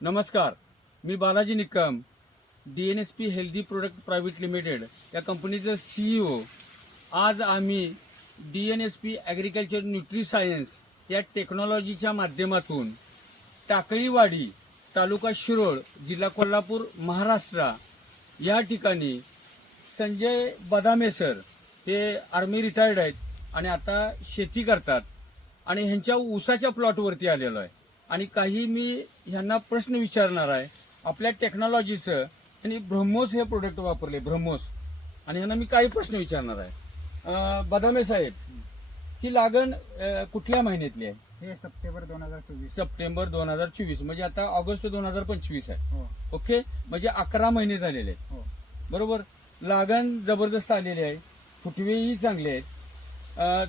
नमस्कार, मी Balaji Nikam, DNSP healthy product private limited या कंपनीचं CEO. आज आम्ही DNSP ॲग्रिकल्चर न्यूट्री सायन्स या टेक्नॉलॉजीच्या माध्यमातून टाकळीवाडी, तालुका शिरोळ, जिल्हा कोल्हापूर, महाराष्ट्र या ठिकाणी संजय बदामे सर, ते आर्मी रिटायर्ड आहेत आणि आता शेती करतात आणि ह्यांच्या ऊसाच्या प्लॉटवरती आलेलो आहे. आणि काही मी ह्यांना प्रश्न विचारणार आहे आपल्या टेक्नॉलॉजीचं. त्यांनी ब्रह्मोस हे प्रोडक्ट वापरले, ब्रह्मोस, आणि ह्यांना मी काही प्रश्न विचारणार आहे. बदामे साहेब, ही लागण कुठल्या महिन्यातली आहे? हे सप्टेंबर 2024. सप्टेंबर 2024, म्हणजे आता ऑगस्ट 2025 आहे. हो ओके, म्हणजे 11 महिने झालेले आहेत. हो बरोबर. लागण जबरदस्त आलेली आहे, फुटवेही चांगले आहेत.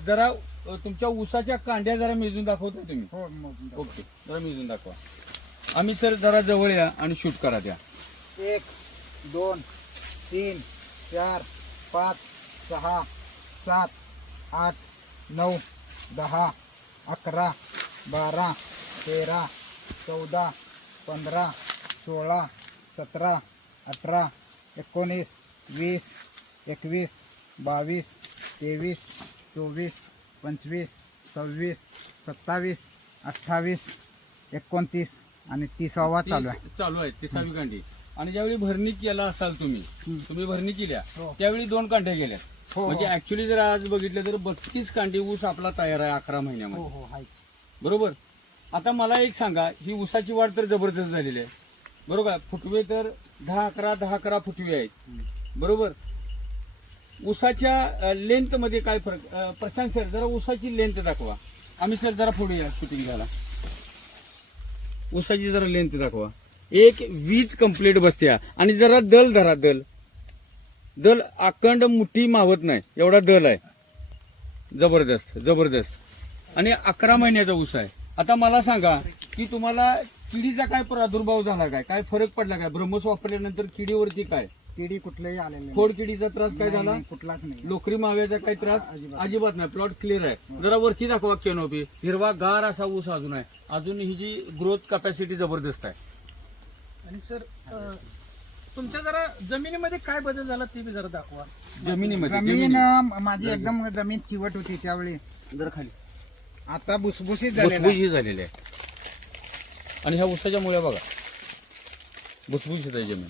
जरा तुमच्या ऊसाच्या कांड्या जरा मेजून दाखवता तुम्ही? हो मोजून दाखव. ओके, जरा मेजून दाखवा. आम्ही सर जरा जवळ या आणि शूट करा द्या. 1 2 3 4 5 6 7 8 9 10 11 12 13 14 15 16 17 18 19 20 21 22 23 24 25 26 27 28 29 आणि 30वा चालू आहे. चालू आहे 30वी कांडी. आणि ज्यावेळी भरणी केला असाल तुम्ही भरणी केल्या हो. त्यावेळी 2 कांड्या गेल्या. हो, म्हणजे ऍक्च्युली जर आज बघितलं तर 32 कांडी ऊस आपला तयार आहे 11 हो महिन्यामध्ये. हो आहे. बरोबर. आता मला एक सांगा, ही ऊसाची वाढ तर जबरदस्त झालेली आहे, बरोबर. फुटवे तर 10-11 फुटवे आहेत, बरोबर. ऊसाच्या लेंथ मध्ये काय फरक? प्रशांत सर, जरा ऊसाची लेंथ दाखवा. आम्ही सर जरा फोडूया शूटिंग झाला. ऊसाची जरा लेंथ दाखवा. एक वीज कंप्लीट बसत्या आणि जरा दल धरा. दल अखंड मुठी मावत नाही एवढा दल आहे. जबरदस्त जबरदस्त. आणि 11 महिन्याचा ऊस आहे. आता मला सांगा की तुम्हाला किडीचा काय प्रादुर्भाव झाला, काय फरक पडला काय ब्रह्मोस वापरल्यानंतर? किडीवरती काय किडी कुठलेही आलेले नाही. फोड किडीचा त्रास काय नाही, झाला? नाही, कुठलाच नाही. लोकरी माव्याचा काही त्रास अजिबात नाही. प्लॉट क्लिअर आहे. जरा वरती दाखवा कॅनोपी. हिरवा गार असा ऊस अजून आहे. अजून ही जी ग्रोथ कॅपॅसिटी जबरदस्त आहे. आणि सर तुमच्या जरा जमिनीमध्ये काय बदल झाला ते बी जरा दाखवा. जमिनीमध्ये जमीन माझी एकदम जमीन चिवट होती त्यावेळी, जरा खाली आता भुसभुशीत झालेला आहे. भुसभुशीत झालेली आहे. आणि ह्या ऊसाच्या मुळ्या बघा, भुसभुशीत आहे जमीन.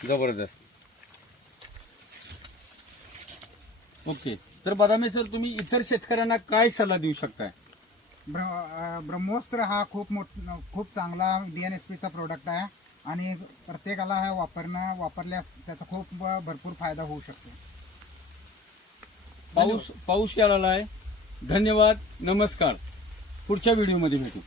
जबरदस्त. ओके, तर बदामे सर, तुम्ही इतर शेतकऱ्यांना काय सल्ला देऊ शकताय? ब्रह्मोस्त्र हा खूप चांगला DNSPचा प्रोडक्ट आहे आणि प्रत्येकाला हा वापरल्यास त्याचा खूप भरपूर फायदा होऊ शकतो. पाऊस यायला आहे. धन्यवाद, नमस्कार. पुढच्या व्हिडिओमध्ये भेटू.